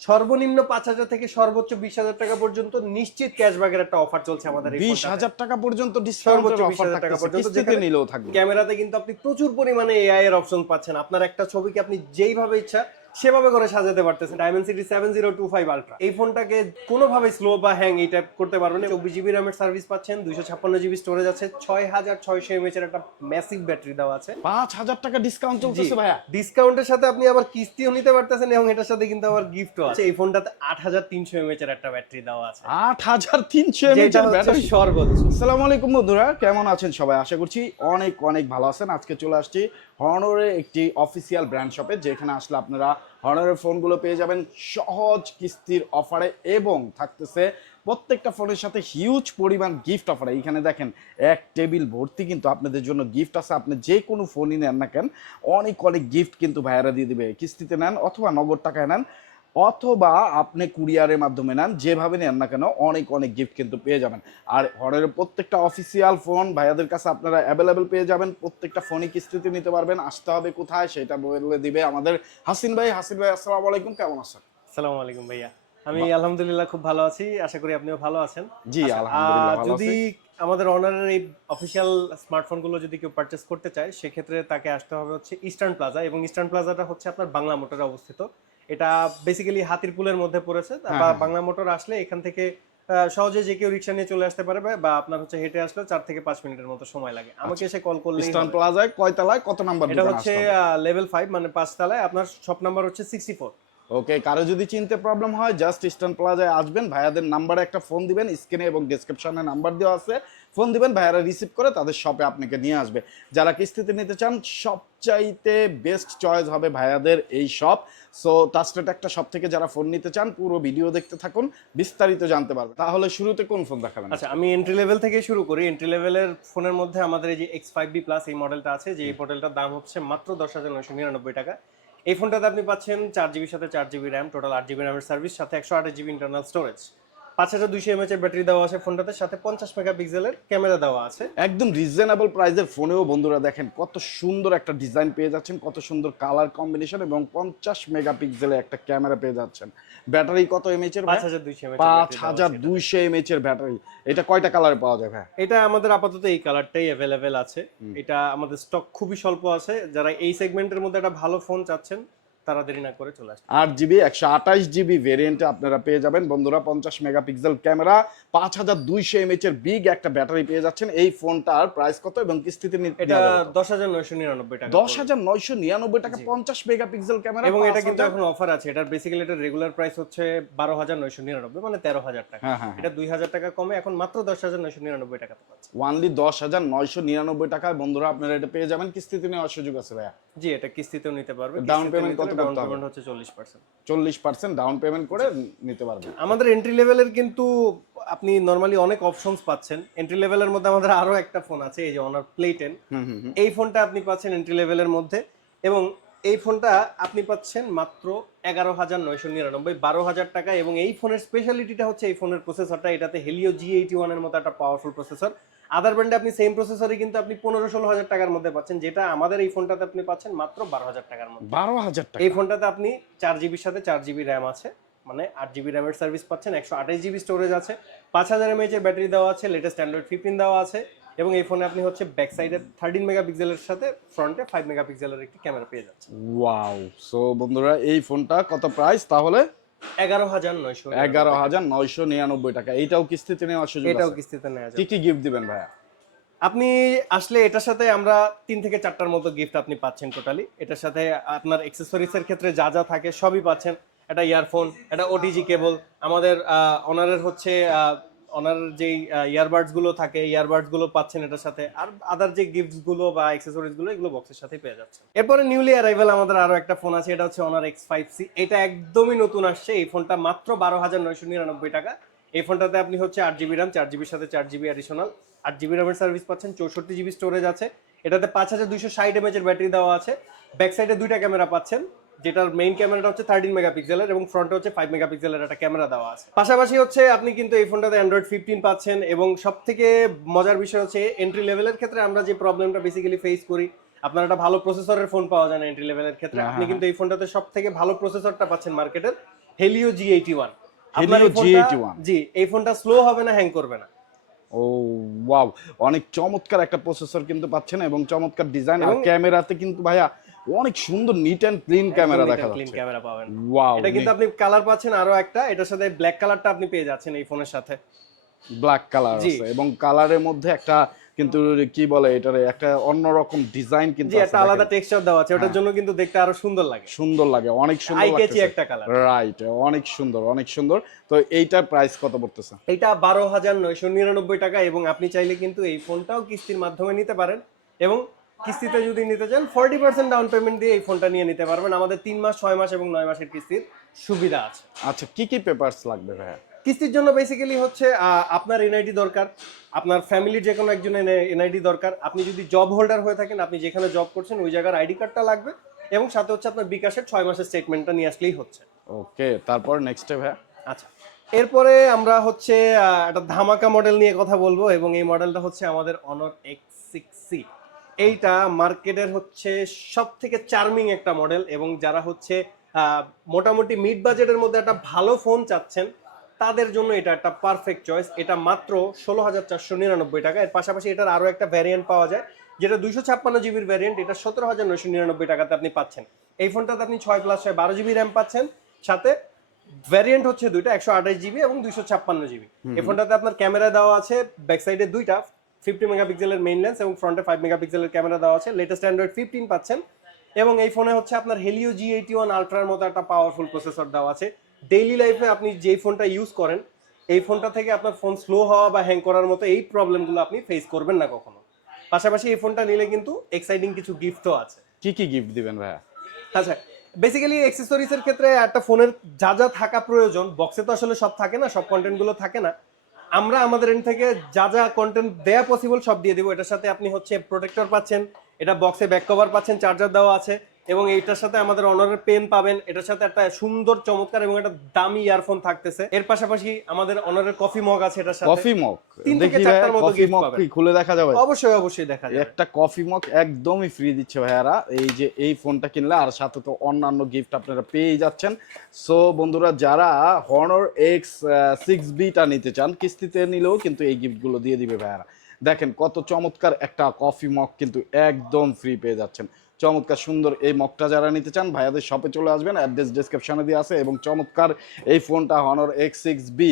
সর্বনিম্ন পাঁচ হাজার থেকে সর্বোচ্চ বিশ হাজার টাকা পর্যন্ত নিশ্চিত ক্যাশব্যাকের একটা অফার চলছে আমাদের বিশ হাজার টাকা পর্যন্ত সর্বোচ্চ বিশ হাজার টাকা পর্যন্ত যেখানে- নিলেও থাকবে। ক্যামেরাতে কিন্তু আপনি প্রচুর পরিমাণে এআই এর অপশন পাচ্ছেন। আপনার একটা ছবিকে আপনি যেইভাবে ইচ্ছা সেভাবে করে সাজাতে পারতেছেন Dimensity seven zero two five ultra এই ফোনটাকে কোনোভাবে স্লো বা হ্যাং এই টাইপ করতে পারবেন চব্বিশ জিবি র্যামের সার্ভিস পাচ্ছেন দুইশো ছাপ্পান্ন জিবি স্টোরেজ আছে ছয় হাজার ছয়শো এমএচ এর একটা ম্যাসিভ ব্যাটারি দেওয়া আছে। পাঁচ হাজার টাকা ডিসকাউন্ট চলতেছে ভাইয়া। ডিসকাউন্টের সাথে আপনি আবার কিস্তিও নিতে পারতেছেন এবং এটার সাথে কিন্তু আবার গিফটও আছে। এই ফোনটাতে আট হাজার তিনশো এমএচ এর একটা ব্যাটারি দেওয়া আছে। আট হাজার তিনশো এমএচ হচ্ছে ব্যাটারি সর্বোচ্চ আসসালামু আলাইকুম বন্ধুরা কেমন আছেন সবাই? আশা করছি অনেক অনেক ভালো আছেন। আজকে চলে আসছি হর্নরের একটি অফিসিয়াল ব্র্যান্ড শপে যেখানে আসলে আপনারা হর্নরের ফোনগুলো পেয়ে যাবেন সহজ কিস্তির অফারে এবং থাকতেছে প্রত্যেকটা ফোনের সাথে হিউজ পরিমাণ গিফট অফার এইখানে দেখেন, এক টেবিল ভর্তি কিন্তু আপনাদের জন্য গিফট আছে। আপনি যে কোনো ফোনই নেন না কেন, অনেক অনেক গিফট কিন্তু ভাইয়ারা দিয়ে দিবে। কিস্তিতে নেন অথবা নগদ টাকায় নেন। অথবা আপনি কুরিয়ারের মাধ্যমে নেন যেভাবে নেন না কেন অনেক অনেক গিফট কিন্তু পেয়ে যাবেন। আর হরের প্রত্যেকটা অফিসিয়াল ফোন ভাইয়াদের কাছে আপনারা অ্যাভেলেবেল পেয়ে যাবেন। প্রত্যেকটা ফোনই কিস্তিতে নিতে পারবেন। আসতে হবে কোথায় সেটা বলে দিবে আমাদের হাসিন ভাই। হাসিন ভাই আসসালামু আলাইকুম। কেমন আছেন? আসসালামু আলাইকুম ভাইয়া। আমি আলহামদুলিল্লাহ খুব ভালো আছি। আশা করি আপনিও ভালো আছেন। জি আচ্ছা, আলহামদুলিল্লাহ যদি আমাদের অনারের এই অফিসিয়াল স্মার্টফোনগুলো যদি কেউ পারচেস করতে চায় সেক্ষেত্রে তাকে আসতে হবে হচ্ছে ইস্টার্ন প্লাজা এবং ইস্টার্ন প্লাজাটা হচ্ছে আপনার বাংলা মোটরে অবস্থিত। এটা বেসিক্যালি হাতিরপুলের মধ্যে পড়েছে। হ্যাঁ, বা হ্যাঁ। বাংলা মোটর আসলে এখান থেকে আহ, সহজে যে কেউ রিক্সা নিয়ে চলে আসতে পারবে বা আপনার হচ্ছে হেঁটে আসলে চার থেকে পাঁচ মিনিটের মতো সময় লাগে। আমাকে এসে কল করলে ইস্টার্ন প্লাজায় কয়তলায় কত নাম্বার এটা হচ্ছে লেভেল ফাইভ মানে পাঁচতলায় আপনার শপ নাম্বার হচ্ছে সিক্সটি ফোর ওকে কারও যদি চিনতে প্রবলেম হয় জাস্ট ইস্টার্ন প্লাজায় আসবেন। ভাইয়াদের নাম্বারে একটা ফোন দিবেন স্ক্রিনে এবং ডেসক্রিপশনে নাম্বার দেওয়া আছে। ফোন দিবেন, ভাইয়ারা রিসিভ করে তাদের শপে আপনাকে নিয়ে আসবে। যারা কিস্তিতে নিতে চান, সবচাইতে বেস্ট চয়েস হবে ভাইয়াদের এই শপ সো টাস্টেড একটা শপ থেকে যারা ফোন নিতে চান, পুরো ভিডিও দেখতে থাকুন, বিস্তারিত জানতে পারবেন। তাহলে শুরুতে কোন ফোন দেখাবেন? আচ্ছা আমি এন্ট্রি লেভেল থেকে শুরু করি। এন্ট্রি লেভেলের ফোনের মধ্যে আমাদের এই যে এক্স ফাইভ বি প্লাস এই মডেলটা আছে, যে এই মডেলটার দাম হচ্ছে মাত্র দশ হাজার নয়শো নিরানব্বই টাকা। এই ফোনটাতে আপনি পাচ্ছেন চার জিবির সাথে চার জিবি র্যাম, টোটাল আট জিবি র্যামের সার্ভিস, সাথে একশো আঠাশ জিবি ইন্টারনাল স্টোরেজ পাঁচ হাজার দুইশো এমএচ এর ব্যাটারি দেওয়া আছে ফোনটাতে সাথে পঞ্চাশ মেগাপিক্সেলের ক্যামেরা দেওয়া আছে। একদম রিজনেবল প্রাইসের ফোনেও বন্ধুরা দেখেন কত সুন্দর একটা ডিজাইন পেয়ে যাচ্ছেন কত সুন্দর কালার কম্বিনেশন এবং পঞ্চাশ মেগাপিক্সেলের একটা ক্যামেরা পেয়ে যাচ্ছেন। ব্যাটারি কত এমএচ এর পাঁচ হাজার দুইশো পাঁচ হাজার দুইশো এমএচ এর ব্যাটারি। এটা কয়টা কালারে পাওয়া যায় ভাই? এটা আমাদের আপাতত এই কালারটাই অ্যাভেলেবেল আছে। এটা আমাদের স্টক খুবই স্বল্প আছে। যারা এই সেগমেন্টের মধ্যে একটা ভালো ফোন চাচ্ছেন তারা দেরি না করে চলে আসবে আট জিবি একশো আঠাশ জিবি ভেরিয়েন্টে আপনারা পেয়ে যাবেন। বন্ধুরা পঞ্চাশ মেগাপিক্সেল ক্যামেরা পাঁচ হাজার দুইশো এমএচ এর বিগ একটা ব্যাটারি পেয়ে যাচ্ছেন। এই ফোনটার প্রাইস কত এবং কিস্তিতে এটা দশ হাজার নয়শো নিরানব্বই টাকা দশ হাজার নয়শো নিরানব্বই টাকা পঞ্চাশ মেগাপিক্সেল ক্যামেরা এবং এটা কিন্তু এখন অফার আছে। এটার বেসিক্যালি এটার রেগুলার প্রাইস হচ্ছে বারো হাজার নয়শো নিরানব্বই মানে তেরো হাজার টাকা। হ্যাঁ হ্যাঁ এটা দুই হাজার টাকা কমে এখন মাত্র দশ হাজার নয়শো নিরানব্বই টাকাতে পাচ্ছে। ওয়ানলি দশ হাজার নয়শো নিরানব্বই টাকায় বন্ধুরা আপনারা এটা পেয়ে যাবেন। কিস্তিতে নেওয়ার সুযোগ আছে ভাইয়া। জি এটা কিস্তিতেও নিতে পারবে। Down payment কত ডাউন? পেমেন্ট হচ্ছে ডাউন করে নিতে পারবেন আমাদের এন্ট্রি লেভেলের কিন্তু আপনি নর্মালি অনেক অপশনস পাচ্ছেন। এন্ট্রি লেভেলের মধ্যে আমাদের আরও একটা ফোন আছে এই যে অনার প্লে। এই ফোনটা আপনি পাচ্ছেন এন্ট্রি লেভেলের মধ্যে এবং এই ফোনটা আপনি পাচ্ছেন মাত্র এগারো হাজার নয়শো নিরানব্বই বারো হাজার টাকা এবং এই ফোনের স্পেশালিটিটা হচ্ছে এই ফোনের প্রসেসরটা এটাতে হেলিও জি এইটি ওয়ানের মতো একটা পাওয়ারফুল প্রসেসর আদার ব্র্যান্ডে আপনি সেম প্রসেসরই কিন্তু আপনি পনেরো ষোলো হাজার টাকার মধ্যে পাচ্ছেন যেটা আমাদের এই ফোনটাতে আপনি পাচ্ছেন মাত্র বারো হাজার টাকার মধ্যে। বারো হাজার টাকা। এই ফোনটাতে আপনি চার জিবির সাথে চার জিবি র্যাম আছে মানে আট জিবি র্যামের সার্ভিস পাচ্ছেন একশো আঠাশ জিবি স্টোরেজ আছে পাঁচ হাজার এমএইচ এর ব্যাটারি দেওয়া আছে লেটেস্ট অ্যান্ড্রয়েড ফিফটিন দেওয়া আছে এবং এই ফোনে আপনি হচ্ছে ব্যাক সাইডে থার্টিন মেগাপিক্সেলের সাথে ফ্রন্টে ফাইভ মেগাপিক্সেলের একটি ক্যামেরা পেয়ে যাচ্ছেন। ওয়াও সো বন্ধুরা এই ফোনটা কত প্রাইস তাহলে এগারো হাজার নয়শো এগারো হাজার নয়শো নিরানব্বই টাকা। এটাও কিস্তিতে সুযোগ এটাও কিস্তিতে নেওয়া কি কি গিফট দিবেন ভাইয়া? আপনি আসলে এটার সাথে আমরা তিন থেকে চারটার মতো গিফট আপনি পাচ্ছেন টোটালি এটার সাথে আপনার অ্যাক্সেসরিজ এর ক্ষেত্রে যা যা থাকে সবই পাচ্ছেন। একটা ইয়ারফোন একটা ওটিজি কেবল আমাদের অনারের হচ্ছে অনার যেই ইয়ারবাডসগুলো থাকে ইয়ারবাডসগুলো পাচ্ছেন এটার সাথে, আর আদার যে গিফটসগুলো বা অ্যাক্সেসরিজগুলো, এগুলো বক্সের সাথে পেয়ে যাচ্ছে এরপরে নিউলি অ্যারাইভেল আমাদের আরও একটা ফোন আছে, এটা হচ্ছে অনার এক্স ফাইভ সি এটা একদমই নতুন আসছে, এই ফোনটা মাত্র বারো হাজার নয়শো নিরানব্বই টাকা। এই ফোনটাতে আপনি হচ্ছে আট জিবি র্যাম চার জিবির সাথে চার জিবি অ্যাডিশনাল আট জিবি র্যামের সার্ভিস পাচ্ছেন, চৌষট্টি জিবি স্টোরেজ আছে। এটাতে পাঁচ হাজার দুইশো ষাট এমএচ এর ব্যাটারি দেওয়া আছে। ব্যাক সাইডে দুইটা ক্যামেরা পাচ্ছেন। যেটার মেইন ক্যামেরাটা হচ্ছে থার্টিন মেগাপিক্সেলের এবং ফ্রন্টে হচ্ছে ফাইভ মেগাপিক্সেলের একটা ক্যামেরা দেওয়া আছে। পাশাপাশি হচ্ছে আপনি কিন্তু এই ফোনটাতে অ্যান্ড্রয়েড ফিফটিন পাচ্ছেন এবং সব থেকে মজার বিষয় হচ্ছে এন্ট্রি লেভেলের ক্ষেত্রে আমরা যে প্রবলেমটা বেসিক্যালি ফেস করি আপনার একটা ভালো প্রসেসরের ফোন পাওয়া যায় না এন্ট্রি লেভেলের ক্ষেত্রে। হ্যাঁ, আপনি কিন্তু এই ফোনটাতে সব থেকে ভালো প্রসেসরটা পাচ্ছেন মার্কেটের হেলিও জি এইটি ওয়ান জি এই ফোনটা স্লো হবে না হ্যাং করবে না। ও ওয়াও অনেক চমৎকার একটা প্রসেসর কিন্তু পাচ্ছেন এবং চমৎকার ডিজাইন আর ক্যামেরাতে কিন্তু ভাইয়া অনেক সুন্দর নিট এন্ড ক্লিন ক্যামেরা দেখা ক্লিন ক্যামেরা পাবেন। ওয়াও এটা কিন্তু আপনি কালার পাচ্ছেন আরও একটা এটার সাথে ব্ল্যাক কালারটা আপনি পেয়ে যাচ্ছেন এই ফোনের সাথে। ব্ল্যাক কালার আছে এবং কালারের মধ্যে একটা কিন্তু কি বলে এটার একটা অন্যরকম ডিজাইন কিন্তু আছে একটা আলাদা টেক্সচার দেওয়া আছে ওটার জন্য কিন্তু দেখতে আরও সুন্দর লাগে। সুন্দর লাগে অনেক সুন্দর লাগতেছে। একটা কালার রাইট অনেক সুন্দর অনেক সুন্দর। তো এইটার প্রাইস কত পড়তেছে? এটা বারো হাজার নয়শো নিরানব্বই টাকা এবং আপনি চাইলে কিন্তু এই ফোনটাও কিস্তির মাধ্যমে নিতে পারেন এবং কিস্তিতে যদি নিতে চান ফর্টি পার্সেন্ট ডাউন পেমেন্ট দিয়ে এই ফোনটা নিয়ে নিতে পারবেন। আমাদের তিন মাস ছয় মাস এবং নয় মাসের কিস্তির সুবিধা আছে। আচ্ছা কি কি পেপারস লাগবে ভাইয়া? কিস্তির জন্য বেসিক্যালি হচ্ছে আপনার এনআইডি দরকার আপনার ফ্যামিলির যে কোনো একজন এনআইডি দরকার। আপনি যদি জব হোল্ডার হয়ে থাকেন আপনি যেখানে জব করছেন ওই জায়গার আইডি কার্ডটা লাগবে এবং সাথে হচ্ছে আপনার বিকাশের ছয় মাসের স্টেটমেন্টটা নিয়ে আসলেই হচ্ছে। ওকে তারপর নেক্সট ভাইয়া? আচ্ছা এরপরে আমরা হচ্ছে একটা ধামাকা মডেল নিয়ে কথা বলব এবং এই মডেলটা হচ্ছে আমাদের অনর এক্স সিক্স সি এইটা মার্কেটের হচ্ছে সব থেকে চার্মিং একটা মডেল এবং যারা হচ্ছে মোটামুটি মিড বাজেটের মধ্যে একটা ভালো ফোন চাচ্ছেন তাদের জন্য এটা একটা পারফেক্ট চয়েস এটা মাত্র ষোলো হাজার চারশো নিরানব্বই টাকা। এর পাশাপাশি এটার আরও একটা ভ্যারিয়েন্ট পাওয়া যায় যেটা দুইশো ছাপ্পান্ন জিবির ভ্যারিয়েন্ট এটা সতেরো হাজার নয়শো নিরানব্বই টাকাতে আপনি পাচ্ছেন। এই ফোনটাতে আপনি ছয় প্লাস ছয় বারো জিবি র্যাম পাচ্ছেন। সাথে ভ্যারিয়েন্ট হচ্ছে দুইটা একশো আঠাশ জিবি এবং দুইশো ছাপ্পান্ন জিবি এই ফোনটাতে আপনার ক্যামেরা দেওয়া আছে ব্যাক সাইডে দুইটা ফিফটি মেগাপিক্সেলের মেইন লেন্স এবং ফ্রন্টে ফাইভ মেগাপিক্সেলের ক্যামেরা দেওয়া আছে। লেটেস্ট অ্যান্ড্রয়েড ফিফটিন পাচ্ছেন। এবং এই ফোনে হচ্ছে আপনার হেলিও জি এইটি ওয়ান আলট্রার মতো একটা পাওয়ারফুল প্রসেসর দেওয়া আছে। ডেইলি লাইফে আপনি যেই ফোনটা ইউজ করেন এই ফোনটা থেকে আপনার ফোন স্লো হওয়া বা হ্যাং করার মতো এই প্রবলেমগুলো আপনি ফেস করবেন না কখনো। পাশাপাশি এই ফোনটা নিলে কিন্তু এক্সাইটিং কিছু গিফটও আছে। কি কি গিফট দিবেন ভাইয়া? আচ্ছা বেসিক্যালি অ্যাক্সেসরিজ এর ক্ষেত্রে একটা ফোনের যা যা থাকা প্রয়োজন বক্সে তো আসলে সব থাকে না সব কন্টেন্টগুলো থাকে না। আমরা আমাদের এন্ড থেকে যা যা কন্টেন্ট দেয়া পসিবল সব দিয়ে দেবো। এটার সাথে আপনি হচ্ছে প্রোটেক্টর পাচ্ছেন, এটা বক্সে ব্যাক কভার পাচ্ছেন চার্জার দেওয়া আছে। এবং এইটার সাথে আমাদের অনারের পেন পাবেন। এটার সাথে একটা সুন্দর চমৎকার এবং একটা দামি ইয়ারফোন থাকতেছে। এর পাশাপাশি আমাদের অনারের কফি মগ আছে এটার সাথে। কফি মগ তিন থেকে চারটার মতো মগ পাবেন। কি খুলে দেখা যাবে? অবশ্যই অবশ্যই দেখা যায় একটা কফি মগ একদমই ফ্রি দিচ্ছে ভাইয়ারা। এই যে এই ফোনটা কিনলে আর সাথে তো অন্যান্য গিফট আপনারা পেয়ে যাচ্ছেন। সো বন্ধুরা যারা হর্নর এক্স সিক্স বিটা নিতে চান কিস্তিতে নিলেও কিন্তু এই গিফটগুলো দিয়ে দিবে ভাইয়ারা। দেখেন কত চমৎকার একটা কফি মগ কিন্তু একদম ফ্রি পেয়ে যাচ্ছেন। চমৎকার সুন্দর এই মগটা যারা নিতে চান, ভাইয়াদের শপে চলে আসবেন অ্যাড্রেস ডিসক্রিপশনে দিয়ে আছে এবং চমৎকার এই ফোনটা হনর এক্স সিক্স বি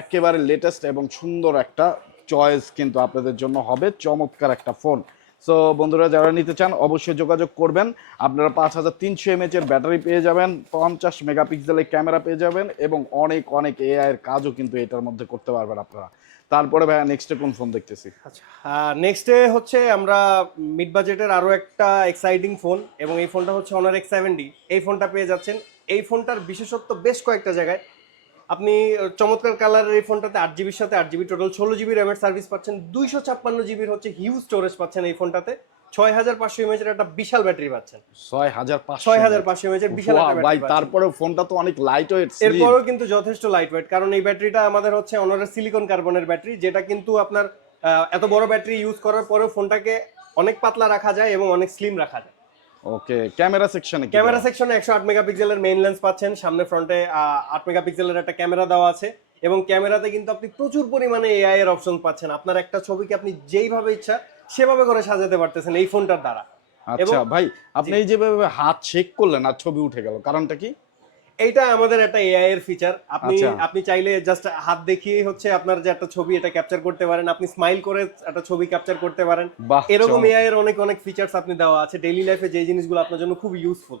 একেবারে লেটেস্ট এবং সুন্দর একটা চয়েস কিন্তু আপনাদের জন্য হবে, চমৎকার একটা ফোন সো বন্ধুরা, যারা নিতে চান, অবশ্যই যোগাযোগ করবেন। আপনারা পাঁচ হাজার তিনশো এমএচ এর ব্যাটারি পেয়ে যাবেন, পঞ্চাশ মেগাপিক্সেলের ক্যামেরা পেয়ে যাবেন এবং অনেক অনেক এআইয়ের কাজও কিন্তু এটার মধ্যে করতে পারবেন আপনারা। তারপরে ভাইয়া নেক্সটে কোন ফোন দেখতেছি? আচ্ছা নেক্সটে হচ্ছে আমরা মিড বাজেটের আরও একটা এক্সাইটিং ফোন এবং এই ফোনটা হচ্ছে অনার এক্স সেভেন্টি এই ফোনটা পেয়ে যাচ্ছেন। এই ফোনটার বিশেষত্ব বেশ কয়েকটা জায়গায়। আপনি চমৎকার কালারের এই ফোনটাতে আট জিবির সাথে আট জিবি টোটাল ষোলো জিবি র্যামের সার্ভিস পাচ্ছেন। দুইশো ছাপ্পান্ন জিবির হচ্ছে হিউজ স্টোরেজ পাচ্ছেন এই ফোনটাতে ছয় হাজার পাঁচশো এমএচের একটা বিশাল ব্যাটারি পাচ্ছেন। ছয় হাজার ছয় হাজার পাঁচশো এমএচের বিশাল ভাই তারপরে ফোনটা তো অনেক লাইট ওয়েট এরপরও কিন্তু যথেষ্ট লাইট ওয়েট কারণ এই ব্যাটারিটা আমাদের হচ্ছে অনারের সিলিকন কার্বনের ব্যাটারি যেটা কিন্তু আপনার এত বড় ব্যাটারি ইউজ করার পরেও ফোনটাকে অনেক পাতলা রাখা যায় এবং অনেক স্লিম রাখা যায়। ওকে ক্যামেরা সেকশনে ক্যামেরা সেকশনে একশো আট মেগাপিক্সেলের মেইন লেন্স পাচ্ছেন সামনে ফ্রন্টে আট মেগাপিক্সেলের একটা ক্যামেরা দেওয়া আছে এবং ক্যামেরাতে কিন্তু আপনি প্রচুর পরিমাণে এআই এর অপশন পাচ্ছেন। আপনার একটা ছবিকে আপনি যেইভাবে ইচ্ছা সেভাবে করে সাজাতে পারতেছেন এই ফোনটার দ্বারা। আচ্ছা ভাই আপনি এই যেভাবে হাত শেক করলেন আর ছবি উঠে গেল কারণটা কি? এইটা আমাদের একটা এআই এর ফিচার আপনি আচ্ছা। আপনি চাইলে জাস্ট হাত দেখিয়ে হচ্ছে আপনার যে একটা ছবি এটা ক্যাপচার করতে পারেন। আপনি স্মাইল করে একটা ছবি ক্যাপচার করতে পারেন। এরকম এআই এর অনেক অনেক ফিচার্স আপনি দেওয়া আছে। ডেইলি লাইফে যে জিনিসগুলো আপনার জন্য খুব ইউজফুল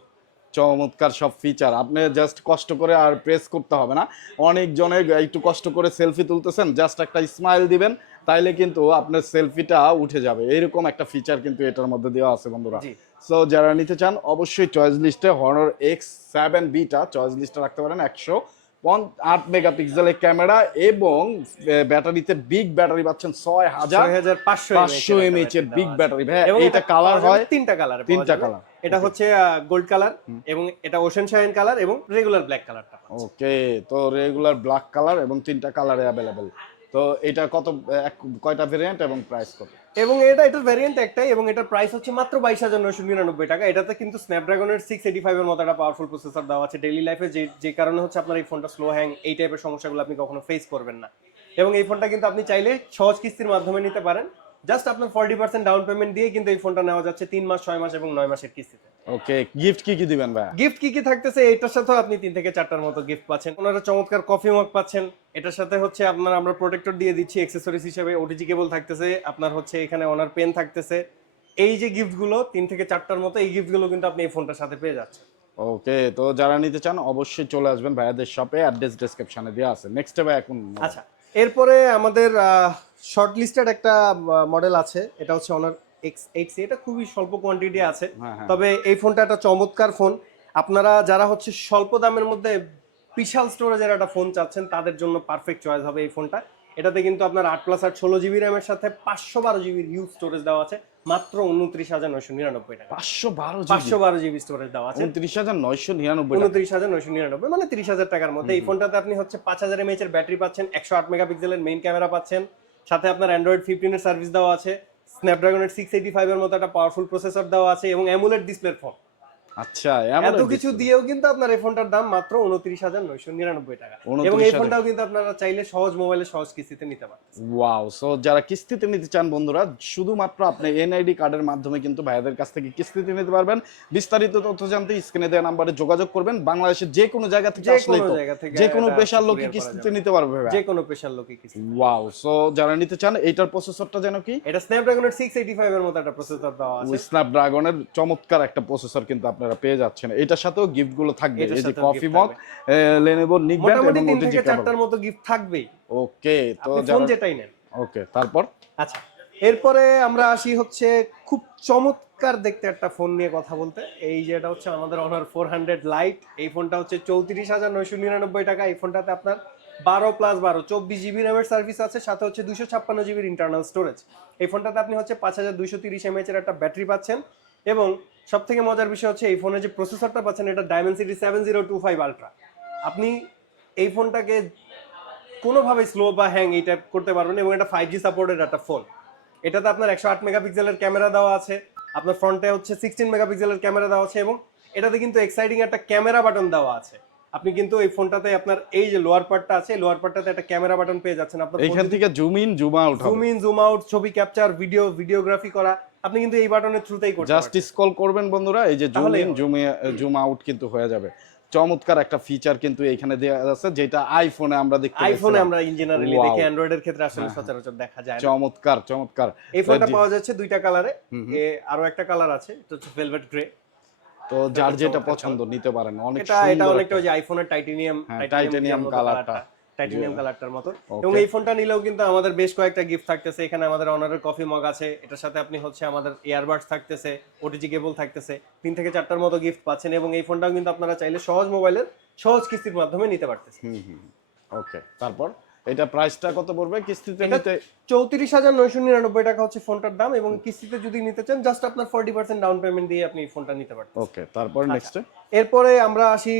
চমৎকার সব ফিচার আপনি জাস্ট কষ্ট করে আর প্রেস করতে হবে না। অনেক জনে একটু কষ্ট করে সেলফি তুলতেছেন জাস্ট একটা স্মাইল দিবেন তাইলে কিন্তু আপনার সেলফিটা উঠে যাবে। এরকম একটা ফিচার কিন্তু এটার মধ্যে দেওয়া আছে বন্ধুরা। সো যারা নিতে চান অবশ্যই চয়েস লিস্টে Honor X seven beta choice লিস্টে রাখতে পারেন। একশো আট মেগাপিক্সেলের ক্যামেরা এবং ব্যাটারিতে বিগ ব্যাটারি পাচ্ছেন ছয় হাজার পাঁচশো এমএইচ এর বিগ ব্যাটারি ভাই এটা কালার হয় তিনটা কালার তিনটা কালার এটা হচ্ছে গোল্ড কালার এবং এটা ওশেন শাইন কালার এবং রেগুলার ব্ল্যাক কালারটা ওকে তো রেগুলার ব্ল্যাক কালার এবং তিনটা কালারে অ্যাভেলেবেল তো এটা কত কয়টা ভেরিয়েন্ট এবং প্রাইস কত? এবং এটা এটার ভ্যারিয়েন্ট একটাই এবং এটার প্রাইস হচ্ছে মাত্র বাইশ হাজার নয়শো নিরানব্বই টাকা। এটাতে কিন্তু স্ন্যাপড্রাগনের সিক্স এইটি ফাইভের মতো একটা পাওয়ারফুল প্রসেসর দেওয়া আছে ডেইলি লাইফে যে যে কারণে হচ্ছে আপনার এই ফোনটা স্লো হ্যাং এই টাইপের সমস্যাগুলো আপনি কখনো ফেস করবেন না। এবং এই ফোনটা কিন্তু আপনি চাইলে সহজ কিস্তির মাধ্যমে নিতে পারেন। জাস্ট আপনার ফর্টি পার্সেন্ট ডাউন পেমেন্ট দিয়ে কিন্তু এই ফোনটা নেওয়া যাচ্ছে তিন মাস ছয় মাস এবং নয় মাসের কিস্তিতে। ওকে গিফট কি কি দিবেন ভাই গিফট কি কি থাকতেছে এটার সাথেও আপনি তিন থেকে চারটার মতো গিফট পাচ্ছেন। ওনারা চমৎকার কফি মগ পাচ্ছেন। এটার সাথে হচ্ছে আপনার আমরা প্রোটেক্টর দিয়ে দিচ্ছি অ্যাক্সেসরিজ হিসেবে ওটিজি কেবল থাকতেছে আপনার হচ্ছে এখানে ওনার পেন থাকতেছে। এই যে গিফটগুলো তিন থেকে চারটার মতো এই গিফটগুলো কিন্তু আপনি এই ফোনটার সাথে পেয়ে যাচ্ছেন। ওকে তো যারা নিতে চান অবশ্যই চলে আসবেন ভাইয়াদের শপে অ্যাড্রেস ডেসক্রিপশনে দেওয়া আছে। নেক্সট ভাই এখন আচ্ছা এরপরে আমাদের শর্ট লিস্টেড একটা মডেল আছে। এটা হচ্ছে অনার এক্স এইট সি এটা খুবই স্বল্প কোয়ান্টিটি আছে। হ্যাঁ, হ্যাঁ। তবে এই ফোনটা একটা চমৎকার ফোন আপনারা যারা হচ্ছে স্বল্প দামের মধ্যে বিশাল স্টোরেজের একটা ফোন চাচ্ছেন তাদের জন্য পারফেক্ট চয়েস হবে এই ফোনটা এটাতে কিন্তু আপনার আট প্লাস আট ষোলো জিবি র্যামের সাথে পাঁচশো বারো জিবির হিউজ স্টোরেজ দেওয়া আছে। মাত্র উনত্রিশ হাজার নয়শো নিরানব্বই টাকা। পাঁচশো বারো পাঁচশো বারো জিবি স্টোরেজ দেওয়া আছে। উনত্রিশ হাজার নয়শো নিরানব্বই উনত্রিশ হাজার নয়শো নিরানব্বই মানে তিরিশ হাজার টাকার মধ্যে। এই ফোনটাতে আপনি হচ্ছে পাঁচ হাজার এমএচ এর ব্যাটারি পাচ্ছেন একশো আট মেগাপিক্সেলের মেইন ক্যামেরা পাচ্ছেন। সাথে আপনার অ্যান্ড্রয়েড ফিফটিনের সার্ভিস দেওয়া আছে। স্ন্যাপড্রাগনের সিক্স এইটি ফাইভের মতো একটা পাওয়ারফুল প্রসেসর দেওয়া আছে এবং অ্যামুলেট ডিসপ্লের ফোন আচ্ছা এত কিছু দিয়েও কিন্তু আপনার এই ফোনটার দাম মাত্র উনত্রিশ হাজার নয়শো নিরানব্বই টাকা। এবং এই ফোনটাও কিন্তু আপনারা চাইলে সহজ মোবাইলে সহজ কিস্তিতে নিতে পারেন ওয়াও সো যারা কিস্তিতে নিতে চান বন্ধুরা শুধুমাত্র আপনি এনআইডি কার্ডের মাধ্যমে কিন্তু ভাইয়াদের কাছ থেকে কিস্তিতে নিতে পারবেন। বিস্তারিত তথ্য জানতে স্ক্রিনে দেওয়া নাম্বারে যোগাযোগ করবেন। বাংলাদেশের যে কোনো জায়গা থেকে থেকে যে কোনো পেশার লোকই কিস্তিতে নিতে পারবে যে কোনো পেশার কিস্তি ওয়াও সো যারা নিতে চান এইটার প্রসেসরটা যেন কি? এটা স্ন্যাপড্রাগনের সিক্স এইটি ফাইভের মতো একটা প্রসেসর দেওয়া আছে। স্ন্যাপড্রাগনের চমৎকার একটা প্রসেসর কিন্তু আপনারা পেয়ে যাচ্ছেন। এটার সাথেও গিফটগুলো থাকবে এই যে কফি মগ লেনেভো নিকব্যান্ড মোটামুটি এবং ওটিজি থেকে চারটার মতো গিফট থাকবেই। ওকে তো ফোন যেটাই নেন। ওকে তারপর? আচ্ছা এরপরে আমরা আসি হচ্ছে খুব চমৎকার দেখতে একটা ফোন নিয়ে কথা বলতে। এই যে এটা হচ্ছে আমাদের অনার ফোর হান্ড্রেড লাইট এই ফোনটা হচ্ছে চৌত্রিশ হাজার নয়শো নিরানব্বই টাকা। এই ফোনটাতে আপনার বারো প্লাস বারো চব্বিশ জিবি র্যামের সার্ভিস আছে সাথে হচ্ছে দুশো ছাপ্পান্ন জিবির ইন্টারনাল স্টোরেজ এই ফোনটাতে আপনি হচ্ছে পাঁচ হাজার দুইশো তিরিশ এমএচ এর একটা ব্যাটারি পাচ্ছেন এবং সব থেকে মজার বিষয় হচ্ছে এই ফোনের যে প্রসেসরটা পাচ্ছেন এটা Dimensity seven zero two five ultra আপনি এই ফোনটাকে কোনোভাবে স্লো বা হ্যাং এই টাইপ করতে পারবেন এবং এটা ফাইভ জি সাপোর্টেড একটা ফোন এটাতে আপনার একশো আট মেগাপিক্সেলের ক্যামেরা দেওয়া আছে আপনার ফ্রন্টে হচ্ছে সিক্সটিন মেগাপিক্সেলের ক্যামেরা দেওয়া আছে এবং এটাতে কিন্তু এক্সাইটিং একটা ক্যামেরা বাটন দেওয়া আছে। আপনি কিন্তু এই ফোনটাতে আপনার এই যে লোয়ার পার্টটা আছে লোয়ার পার্টটাতে একটা ক্যামেরা বাটন পেয়ে যাচ্ছেন। আপনার এইখান থেকে zoom in zoom out zoom in zoom out ছবি ক্যাপচার ভিডিও ভিডিওগ্রাফি করা আপনি কিন্তু এই বাটনের থ্রুতেই করতে জাস্ট স্ক্রল করবেন বন্ধুরা এই যে zoom in zoom zoom out কিন্তু হয়ে যাবে। চমৎকার একটা ফিচার কিন্তু এখানে দেওয়া আছে যেটা আইফোনে আমরা দেখতে আইফোনে আমরা ইঞ্জিনিয়ারিং Wow. দেখি অ্যান্ড্রয়েডের ক্ষেত্রে আসলে হ্যাঁ, হ্যাঁ। সচরাচর দেখা যায় না। চমৎকার চমৎকার। এই ফোনটা পাওয়া যাচ্ছে দুইটা কালারে আরও একটা কালার আছে এটা হচ্ছে ভেলভেট গ্রে তো যার যেটা পছন্দ নিতে পারেন। অনেক এটা এটা অনেকটা ওই যে আইফোনের টাইটেনিয়াম titanium colourটা। টাইটেনিয়াম কালারটার মতো এবং এই ফোনটা নিলেও কিন্তু আমাদের বেশ কয়েকটা গিফট থাকতেছে। এখানে আমাদের অনারের কফি মগ আছে। এটার সাথে আপনি হচ্ছে আমাদের ইয়ারবাডস থাকতেছে ওটিজি কেবল থাকতেছে। তিন থেকে চারটার মতো গিফট পাচ্ছেন এবং এই ফোনটাও কিন্তু আপনারা চাইলে সহজ মোবাইলের সহজ কিস্তির মাধ্যমে নিতে পারতেছেন। ওকে তারপর? এটা প্রাইসটা কত পড়বে? কিস্তিতে নিতে চৌত্রিশ হাজার নয়শো নিরানব্বই টাকা হচ্ছে ফোনটার দাম এবং কিস্তিতে যদি নিতে চান জাস্ট আপনার ফোর্টি পার্সেন্ট ডাউন পেমেন্ট দিয়ে আপনি ফোনটা নিতে পারবেন ওকে তারপর আচ্ছা। নেক্সট এরপরে আমরা আসি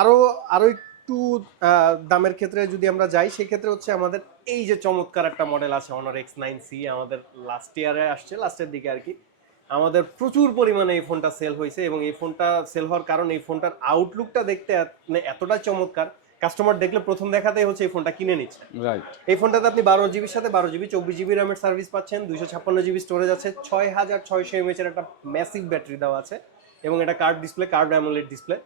আরও আরও একটু দামের ক্ষেত্রে যদি আমরা যাই সেই ক্ষেত্রে হচ্ছে আমাদের এই যে চমৎকার একটা মডেল আছে অনার এক্স নাইন সি আমাদের লাস্ট ইয়ারে আসছে লাস্টের দিকে আর কি আমাদের প্রচুর পরিমাণে এই ফোনটা সেল হয়েছে এবং এই ফোনটা সেল হওয়ার কারণ এই ফোনটার আউটলুকটা দেখতে মানে এতটা চমৎকার। কাস্টমার দেখলে প্রথম দেখাতেই হচ্ছে এই ফোনটা কিনে নিচ্ছে। এই ফোনটাতে আপনি বারো জিবির সাথে বারো জিবি চব্বিশ জিবি র্যামের সার্ভিস পাচ্ছেন দুইশো ছাপ্পান্ন জিবি স্টোরেজ আছে ছয় হাজার ছয়শো এমএচের একটা ম্যাসিভ ব্যাটারি দেওয়া আছে এবং এটা card display card AMOLED display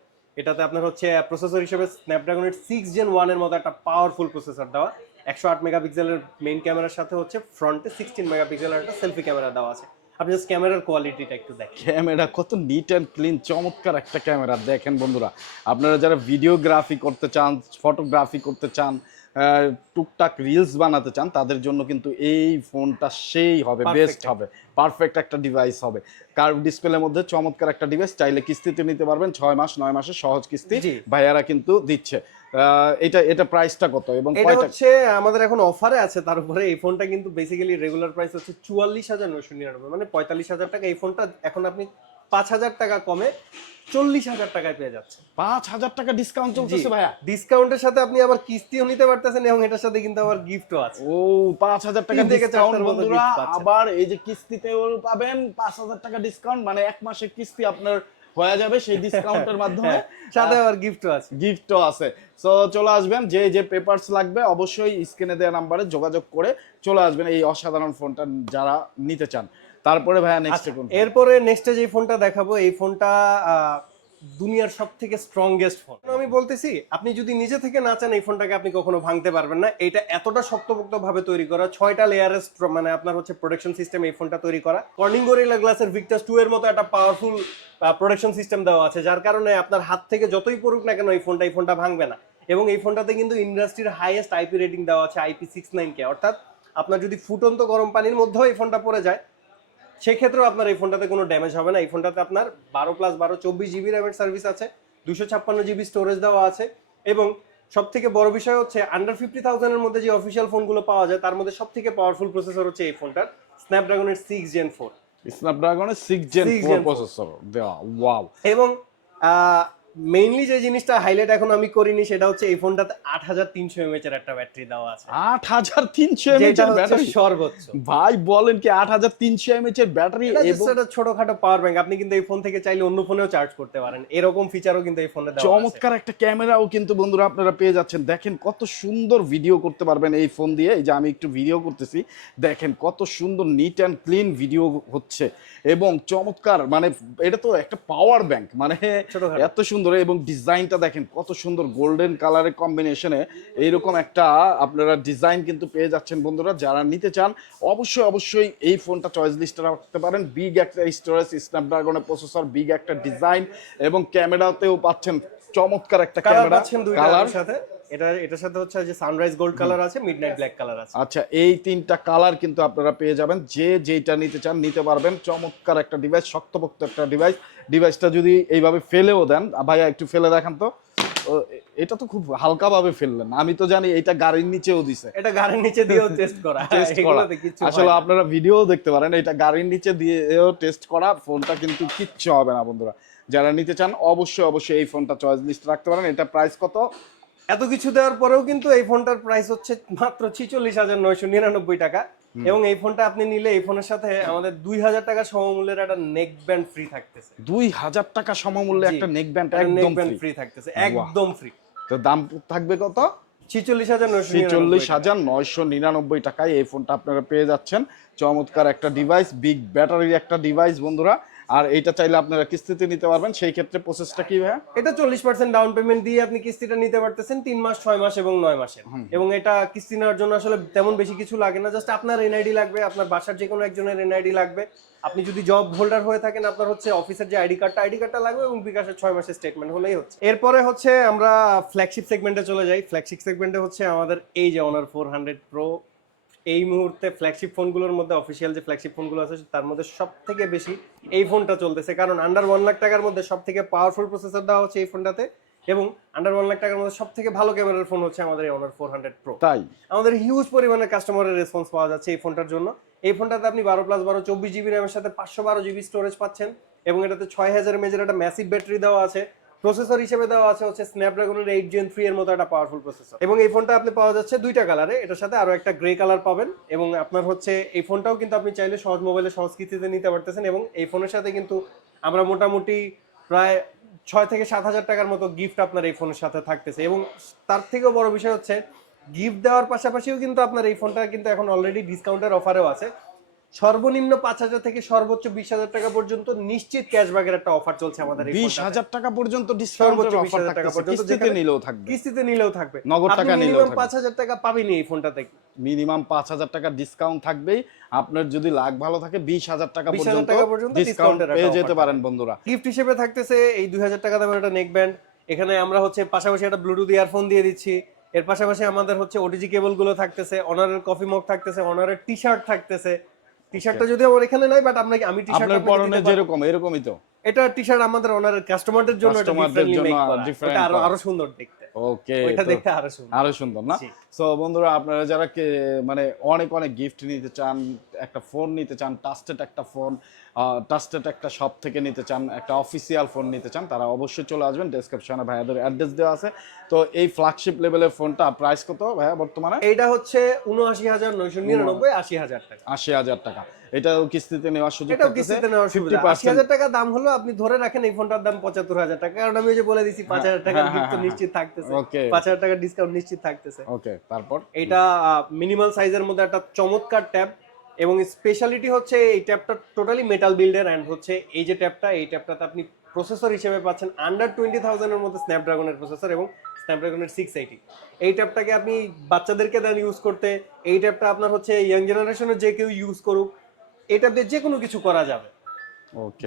এটাতে আপনার হচ্ছে প্রসেসর হিসেবে স্ন্যাপড্রাগনের সিক্স জেন ওয়ানের মতো একটা পাওয়ারফুল প্রসেসর দেওয়া। একশো আট মেগাপিক্সেলের মেইন ক্যামেরার সাথে হচ্ছে ফ্রন্টে সিক্সটিন মেগাপিক্সেলের একটা সেলফি ক্যামেরা দেওয়া আছে। আপনি জাস্ট ক্যামেরার কোয়ালিটিটা একটু দেখেন। ক্যামেরা কত নিট অ্যান্ড ক্লিন চমৎকার একটা ক্যামেরা দেখেন বন্ধুরা, আপনারা যারা ভিডিওগ্রাফি করতে চান ফটোগ্রাফি করতে চান টুকটাক রিলস বানাতে চান তাদের জন্য কিন্তু এই ফোনটা সেই হবে বেস্ট হবে পারফেক্ট একটা ডিভাইস হবে। কার্ভ ডিসপ্লের মধ্যে চমৎকার একটা ডিভাইস চাইলে কিস্তিতে নিতে পারবেন ছয় মাস নয় মাসে সহজ কিস্তি। ভাইয়ারা কিন্তু দিচ্ছে। এটা এটা প্রাইসটা কত এবং এটা হচ্ছে আমাদের এখন অফারে আছে তার উপরে এই ফোনটা কিন্তু বেসিক্যালি রেগুলার প্রাইস হচ্ছে চুয়াল্লিশ হাজার নশো নিরানব্বই মানে পঁয়তাল্লিশ হাজার টাকা এই ফোনটা এখন আপনি পাঁচ হাজার টাকা কমে চল্লিশ হাজার টাকায় পেয়ে যাচ্ছে। পাঁচ হাজার টাকা ডিসকাউন্ট চলতেছে ভাইয়া। ডিসকাউন্টের সাথে আপনি আবার কিস্তিও নিতে পারতেছেন এবং এটার সাথে কিন্তু আবার গিফটও আছে। ও পাঁচ হাজার টাকা ডিসকাউন্ট বন্ধুরা আবার এই যে কিস্তিতেও পাবেন পাঁচ হাজার টাকা ডিসকাউন্ট মানে এক মাসের কিস্তি আপনার হয়ে যাবে সেই ডিসকাউন্টের মাধ্যমে। সাথে আবার গিফটও আছে। গিফটও আছে। সো চলে আসবেন যে যে পেপারস লাগবে অবশ্যই স্ক্রিনে দেওয়া নাম্বারে যোগাযোগ করে চলে আসবেন এই অসাধারণ ফোনটা যারা নিতে চান। তারপরে ভাইয়া নেক্সট কোন আচ্ছা, এরপরে নেক্সটে যে ফোনটা দেখাবো এই ফোনটা দুনিয়ার সব থেকে স্ট্রংগেস্ট ফোন আমি বলতেছি আপনি যদি নিজে থেকে না চান এই ফোনটাকে আপনি কখনো ভাঙতে পারবেন না। এটা এতটা শক্তপোক্ত ভাবে তৈরি করা ছয়টা লেয়ারের মানে আপনার হচ্ছে প্রোটেকশন সিস্টেম এই ফোনটা তৈরি করা। কর্নিং গরিলা গ্লাসের ভিক্টাস টু এর মতো একটা পাওয়ারফুল প্রোটেকশন সিস্টেম দেওয়া আছে যার কারণে আপনার হাত থেকে যতই পড়ুক না কেন এই ফোনটা এই ফোনটা ভাঙবে না। এবং এই ফোনটাতে কিন্তু ইন্ডাস্ট্রির হাইয়েস্ট আইপি রেটিং দেওয়া আছে আইপি সিক্স নাইন কে অর্থাৎ আপনার যদি ফুটন্ত গরম পানির মধ্যেও এই ফোনটা পড়ে যায় সেক্ষেত্রেও আপনার এই ফোনটাতে কোনো ড্যামেজ হবে না। এই ফোনটাতে আপনার বারো প্লাস বারো চব্বিশ জিবি র্যামের সার্ভিস আছে দুশো ছাপ্পান্ন জিবি স্টোরেজ দেওয়া আছে এবং সব থেকে বড় বিষয় হচ্ছে আন্ডার ফিফটি থাউজেন্ডের মধ্যে যে অফিসিয়াল ফোনগুলো পাওয়া যায় তার মধ্যে সব থেকে পাওয়ারফুল প্রসেসর হচ্ছে এই ফোনটার স্ন্যাপড্রাগনের সিক্স জেন ফোর স্ন্যাপড্রাগনের সিক্স জেন ফোর। প্রসেসর দেওয়া ওয়াও এবং মেইনলি যে জিনিসটা হাইলাইট এখন আমি করিনি সেটা হচ্ছে এই ফোনটাতে আট হাজার তিনশো এমএচ এর একটা ব্যাটারি দেওয়া আছে। আট হাজার তিনশো এমএচ এর ব্যাটারি সর্বোচ্চ। ভাই বলেন কি আট হাজার তিনশো এমএচ এর ব্যাটারি এটা একটা ছোটখাটো পাওয়ার ব্যাংক আপনি কিন্তু এই ফোন থেকে চাইলে অন্য ফোনেও চার্জ করতে পারেন। এরকম ফিচারও কিন্তু এই ফোনে দেওয়া আছে। চমৎকার একটা ক্যামেরাও কিন্তু বন্ধুরা আপনারা পেয়ে যাচ্ছেন। দেখেন কত সুন্দর ভিডিও করতে পারবেন এই ফোন দিয়ে। এই যে আমি একটু ভিডিও করতেছি। দেখেন কত সুন্দর নিট অ্যান্ড ক্লিন ভিডিও হচ্ছে। এবং চমৎকার মানে এটা তো একটা পাওয়ার ব্যাংক মানে এত সুন্দর এবং ডিজাইনটা দেখেন কত সুন্দর গোল্ডেন কালারের কম্বিনেশনে এইরকম একটা আপনারা ডিজাইন কিন্তু পেয়ে যাচ্ছেন বন্ধুরা। যারা নিতে চান অবশ্যই অবশ্যই এই ফোনটা চয়েস লিস্টে রাখতে পারেন। বিগ একটা স্টোরেজ স্ন্যাপড্রাগনের প্রসেসর বিগ একটা ডিজাইন এবং ক্যামেরাতেও পাচ্ছেন। চমৎকার একটা ক্যামেরা কালার সাথে এটা এটার সাথে হচ্ছে যে সানরাইজ গোল্ড কালার আছে মিডনাইট ব্ল্যাক কালার আছে। আচ্ছা এই তিনটা কালার কিন্তু আপনারা পেয়ে যাবেন। যে যেটা নিতে চান নিতে পারবেন। চমৎকার একটা ডিভাইস শক্তপোক্ত একটা ডিভাইস ডিভাইসটা যদি এইভাবে ফেলেও দেন ভাইয়া একটু ফেলে দেখান তো। এটা তো খুব হালকাভাবে ফেললেন। আমি তো জানি এটা গাড়ির নিচেও দিছে। এটা গাড়ির নিচে দিয়েও টেস্ট করা। টেস্ট করা। এগুলোতে আসলে আপনারা ভিডিও দেখতে পারেন। এটা গাড়ির নিচে দিয়েও টেস্ট করা। ফোনটা কিন্তু কিচ্ছু হবে না বন্ধুরা। যারা নিতে চান অবশ্যই অবশ্যই এই ফোনটা চয়েস লিস্ট রাখতে পারেন। এটা প্রাইস কত? এত কিছু দেওয়ার পরেও কিন্তু এই ফোনটার প্রাইস হচ্ছে মাত্র ছিচল্লিশ হাজার নয়শো নিরানব্বই টাকা। এবং এই ফোনটা আপনি নিলে এই ফোনের সাথে আমাদের দুই হাজার টাকা সমমূল্যের একটা নেক ব্যান্ড ফ্রি থাকতেছে। দুই হাজার টাকা সমমূল্যে একটা নেক ব্যান্ড নেক একদম ব্যান্ড ফ্রি থাকতেছে একদম ফ্রি তো দাম থাকবে কত? ছিচল্লিশ হাজার নয়শো ছেচল্লিশ হাজার নয়শো নিরানব্বই টাকায় এই ফোনটা আপনারা পেয়ে যাচ্ছেন। চমৎকার একটা ডিভাইস বিগ ব্যাটারির একটা ডিভাইস বন্ধুরা। আর এটা চাইলে আপনারা কিস্তিতে নিতে পারবেন। সেই ক্ষেত্রে প্রসেসটা কি ভাই এটা চল্লিশ পার্সেন্ট ডাউন পেমেন্ট দিয়ে আপনি কিস্তিটা নিতে পারতেছেন তিন মাস ছয় মাস এবং নয় মাসে। এবং এটা কিস্তি নেওয়ার জন্য আসলে তেমন বেশি কিছু লাগে না জাস্ট আপনার এনআইডি লাগবে আপনার বাসার যে কোনো একজনের এনআইডি লাগবে। আপনি যদি জব হোল্ডার হয়ে থাকেন আপনার হচ্ছে অফিসের যে আইডি কার্ডটা আইডি কার্ডটা লাগবে এবং বিকাশের ছয় মাসের স্টেটমেন্ট হলেই হচ্ছে। এরপরে হচ্ছে আমরা ফ্ল্যাগশিপ সেগমেন্টে চলে যাই। ফ্ল্যাগশিপ সেগমেন্টে হচ্ছে আমাদের এই যে অনার ফোর হান্ড্রেড প্রো এই মুহূর্তে ফ্ল্যাগশিপ ফোনগুলোর মধ্যে অফিসিয়াল যে ফ্ল্যাগশিপ ফোনগুলো আছে তার মধ্যে সব থেকে বেশি এই ফোনটা চলতেছে। কারণ আন্ডার ওয়ান লাখ টাকার মধ্যে সব থেকে পাওয়ারফুল প্রসেসর দেওয়া হচ্ছে এই ফোনটাতে এবং আন্ডার ওয়ান লাখ টাকার মধ্যে সব থেকে ভালো ক্যামেরার ফোন হচ্ছে আমাদের এই অনার ফোর হান্ড্রেড প্রো তাই? আমাদের হিউজ পরিমাণে কাস্টমারের রেসপন্স পাওয়া যাচ্ছে এই ফোনটার জন্য। এই ফোনটাতে আপনি বারো প্লাস বারো চব্বিশ জিবি র্যামের সাথে পাঁচশো বারো জিবি স্টোরেজ পাচ্ছেন এবং এটাতে ছয় হাজার মেজের একটা ম্যাসিভ ব্যাটারি দেওয়া আছে। প্রসেসর হিসেবে দেওয়া আছে হচ্ছে স্ন্যাপড্রাগনের এইট জেন থ্রি এর মতো একটা পাওয়ারফুল প্রসেসর এবং এই ফোনটা আপনি পাওয়া যাচ্ছে দুইটা কালারে এটার সাথে আরও একটা গ্রে কালার পাবেন। এবং আপনার হচ্ছে এই ফোনটাও কিন্তু আপনি চাইলে সহজ মোবাইলে সংস্কৃতিতে নিতে পারতেছেন। এবং এই ফোনের সাথে কিন্তু আমরা মোটামুটি প্রায় ছয় থেকে সাত হাজার টাকার মতো গিফট আপনার এই ফোনের সাথে থাকতেছে। এবং তার থেকেও বড় বিষয় হচ্ছে গিফট দেওয়ার পাশাপাশিও কিন্তু আপনার এই ফোনটা কিন্তু এখন অলরেডি ডিসকাউন্টের অফারেও আছে। সর্বনিম্ন পাঁচ হাজার থেকে সর্বোচ্চ বিশ হাজার টাকা পর্যন্ত নিশ্চিত ক্যাশব্যাকের একটা অফার চলছে আমাদের বিশ হাজার টাকা পর্যন্ত সর্বোচ্চ ডিসকাউন্টের 20,000 অফার টাকা পর্যন্ত কিস্তিতে নিলেও থাকবে। কিস্তিতে নিলেও থাকবে। নগদ টাকা নিলেও। পাঁচ হাজার টাকা পাবেনি এই ফোনটাতে। মিনিমাম পাঁচ হাজার টাকা ডিসকাউন্ট থাকবেই। আপনার যদি লাখ ভালো থাকে বিশ হাজার টাকা 20,000 পর্যন্ত টাকা পর্যন্ত ডিসকাউন্ট পেয়ে যেতে পারেন বন্ধুরা। গিফট হিসেবে থাকতেছে এই দুই হাজার টাকা দামের একটা নেক ব্যান্ড এখানে আমরা হচ্ছে পাশাপাশি একটা ব্লুটুথ ইয়ারফোন দিয়ে দিচ্ছি। এর পাশাপাশি আমাদের হচ্ছে ওটিজি কেবলগুলো থাকতেছে অনারের কফি মগ থাকতেছে অনারের টি শার্ট থাকতেছে। টি শার্টটা যদি আমার এখানে নাই বাট আপনাকে আমি টি শার্ট আপনার পরনে যেরকম এরকমই তো। এটা টি শার্ট আমাদের ওনার কাস্টমারদের জন্য এটা আরও আরও সুন্দর দেখতে। ওকে ওইটা দেখতে আরও সুন্দর। আরও সুন্দর না। সো বন্ধুরা আপনারা যারা মানে অনেক অনেক গিফট নিতে চান একটা ফোন নিতে চান টাস্টেড একটা ফোন টাস্টেড একটা শপ থেকে নিতে চান একটা অফিসিয়াল ফোন নিতে চান তারা অবশ্যই চলে আসবেন। ডেসক্রিপশনে ভাইয়াদের অ্যাড্রেস দেওয়া আছে। তো এই ফ্ল্যাগশিপ লেভেলের ফোনটা প্রাইস কত ভাইয়া বর্তমানে? এইটা হচ্ছে উনআশি হাজার নয়শো নিরানব্বই আশি হাজার টাকা। আশি হাজার টাকা। এটাও কিস্তিতে নেওয়ার সুযোগ এটাও কিস্তিতে নেওয়ার সুবিধা। আশি হাজার টাকা দাম হলো আপনি ধরে রাখেন এই ফোনটার দাম পঁচাত্তর হাজার টাকা। কারণ আমি ওই যে বলে দিছি পাঁচ হাজার টাকা হ্যাঁ, হ্যাঁ, হ্যাঁ, নিশ্চিত থাকতেছে। Okay. পাঁচ হাজার টাকা ডিসকাউন্ট নিশ্চিত থাকতেছে। ওকে তারপর? এটা মিনিমাল সাইজের মধ্যে একটা চমৎকার ট্যাব এবং স্পেশালিটি হচ্ছে এই ট্যাবটা টোটালি মেটাল বিল্ডের অ্যান্ড হচ্ছে এই যে ট্যাবটা এই ট্যাবটাতে আপনি প্রসেসর হিসেবে পাচ্ছেন আন্ডার টোয়েন্টি থাউজেন্ডের মধ্যে স্ন্যাপড্রাগনের প্রসেসর এবং স্ন্যাপড্রাগনের সিক্স এইটি এই ট্যাবটাকে আপনি বাচ্চাদেরকে দেন ইউজ করতে এই ট্যাবটা আপনার হচ্ছে ইয়াং জেনারেশনের যে কেউ ইউজ করুক এই ট্যাব দিয়ে যে কোনো কিছু করা যাবে।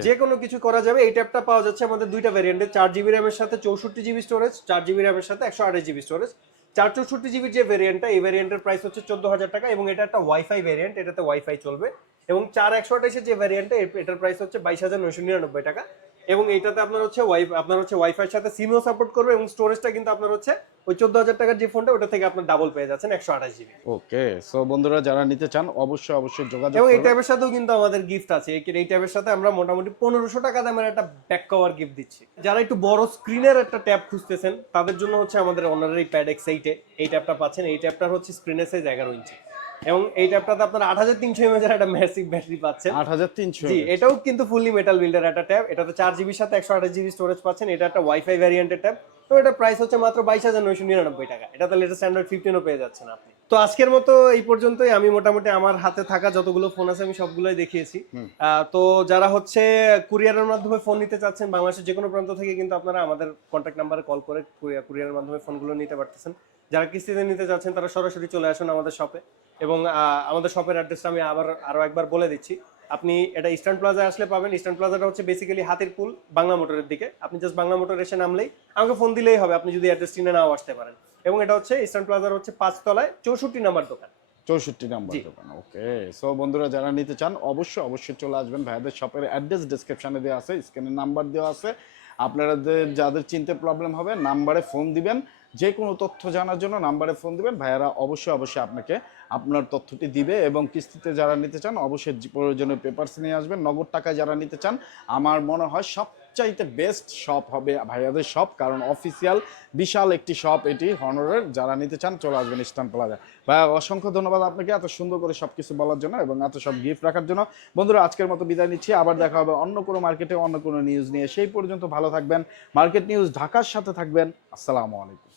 যে কোনো কিছু করা যাবে এই ট্যাবটা পাওয়া যাচ্ছে আমাদের দুইটা ভ্যারিয়েন্টে চার জিবি র্যামের সাথে চৌষট্টি জিবি স্টোরেজ চার জিবি র্যামের সাথে একশো আঠাশ জিবি স্টোরেজ চার চৌষট্টি জিবির যে ভেরিয়েন্টটা এই ভেরিয়েন্টের প্রাইস হচ্ছে চোদ্দ হাজার টাকা এবং এটা একটা ওয়াইফাই ভেরিয়েন্ট এটাতে ওয়াইফাই চলবে এবং চার একশো আঠাশের যে ভেরিয়েন্টটা এটার প্রাইস হচ্ছে বাইশ হাজার নয়শো নিরানব্বই টাকা। এবং এইটাতে আপনার হচ্ছে ওয়াই আপনার হচ্ছে ওয়াইফাইয়ের সাথে সিমও সাপোর্ট করবে এবং স্টোরেজটা কিন্তু আপনার হচ্ছে ওই চোদ্দ হাজার টাকার যে ফোনটা ওটা থেকে আপনার ডাবল পেয়ে যাচ্ছেন একশো আঠাশ জিবি ওকে সো বন্ধুরা যারা নিতে চান অবশ্যই অবশ্যই যোগাযোগ এবং এই। ট্যাবের সাথেও কিন্তু আমাদের গিফট আছে। এই এই ট্যাবের সাথে আমরা মোটামুটি পনেরোশো টাকা দামের একটা ব্যাক কভার গিফট দিচ্ছি। যারা একটু বড় স্ক্রিনের একটা ট্যাব খুঁজতেছেন তাদের জন্য হচ্ছে আমাদের অনারের এই প্যাড এক্স এইটে এই ট্যাবটা পাচ্ছেন। এই ট্যাবটার হচ্ছে স্ক্রিনের সাইজ এগারো ইঞ্চি এবং এই ট্যাবটাতে আপনার আট হাজার তিনশো এমএজের একটা ম্যাসিভ ব্যাটারি পাচ্ছেন। আট হাজার তিনশো জি এটাও কিন্তু ফুললি মেটাল বিল্ডার একটা ট্যাব এটাতে চার জিবির সাথে একশো আঠাশ জিবি স্টোরেজ পাচ্ছেন। এটা একটা ওয়াইফাই ভ্যারিয়েন্টের ট্যাব তো এটা প্রাইস হচ্ছে মাত্র বাইশ হাজার নয়শো নিরানব্বই টাকা। এটাতে লেটেস্ট অ্যান্ড্রয়েড ফিফটিনও পেয়ে যাচ্ছেন আপনি। তো আজকের মতো এই পর্যন্তই। আমি মোটামুটি আমার হাতে থাকা যতগুলো ফোন আছে আমি সবগুলোই দেখিয়েছি। তো যারা হচ্ছে কুরিয়ারের মাধ্যমে ফোন নিতে চাচ্ছেন বাংলাদেশের যে কোনো প্রান্ত থেকে কিন্তু আপনারা আমাদের কন্ট্যাক্ট নাম্বারে কল করে কুরিয়ারের মাধ্যমে ফোনগুলো নিতে পারতেছেন। যারা কিস্তিতে নিতে চাচ্ছেন তারা সরাসরি চলে আসুন আমাদের শপে এবং আমাদের শপের অ্যাড্রেসটা আমি আবার আরও একবার বলে দিচ্ছি। আপনি এটা ইস্টার্ন প্লাজায় আসলে পাবেন। ইস্টার্ন প্লাজাটা হচ্ছে বেসিক্যালি হাতির পুল বাংলা মোটরের দিকে। আপনি জাস্ট বাংলা মোটর এসে নামলেই আমাকে ফোন দিলেই হবে আপনি যদি অ্যাড্রেস চিনে নাও আসতে পারেন। এবং এটা হচ্ছে ইস্টার্ন প্লাজার হচ্ছে পাঁচতলায় চৌষট্টি নাম্বার দোকান। চৌষট্টি নাম্বার দোকান ওকে। সো বন্ধুরা যারা নিতে চান অবশ্যই অবশ্যই চলে আসবেন। ভাইয়াদের শপের অ্যাড্রেস ডিসক্রিপশনে দেওয়া আছে স্ক্রিনের নাম্বার দেওয়া আছে। আপনাদের যাদের চিনতে প্রবলেম হবে নাম্বারে ফোন দিবেন। যে কোনো তথ্য জানার জন্য নাম্বারে ফোন দিবেন। ভাইয়ারা অবশ্যই অবশ্যই আপনাকে আপনার তথ্যটি দিবে এবং কিস্তিতে যারা নিতে চান অবশ্যই প্রয়োজনীয় পেপারস নিয়ে আসবেন। নগদ টাকায় যারা নিতে চান, আমার মনে হয় সবচাইতে বেস্ট শপ হবে ভাইয়াদের শপ কারণ অফিসিয়াল বিশাল একটি শপ এটি হনরের যারা নিতে চান চলে আসবেন ইস্টার্ন প্লাজা ভাইয়া, অসংখ্য ধন্যবাদ আপনাকে এত সুন্দর করে সব কিছু বলার জন্য এবং এত সব গিফট রাখার জন্য। বন্ধুরা, আজকের মতো বিদায় নিচ্ছি। আবার দেখা হবে অন্য কোনো মার্কেটে অন্য কোনো নিউজ নিয়ে। সেই পর্যন্ত ভালো থাকবেন। মার্কেট নিউজ ঢাকার সাথে থাকবেন। আসসালামু আলাইকুম।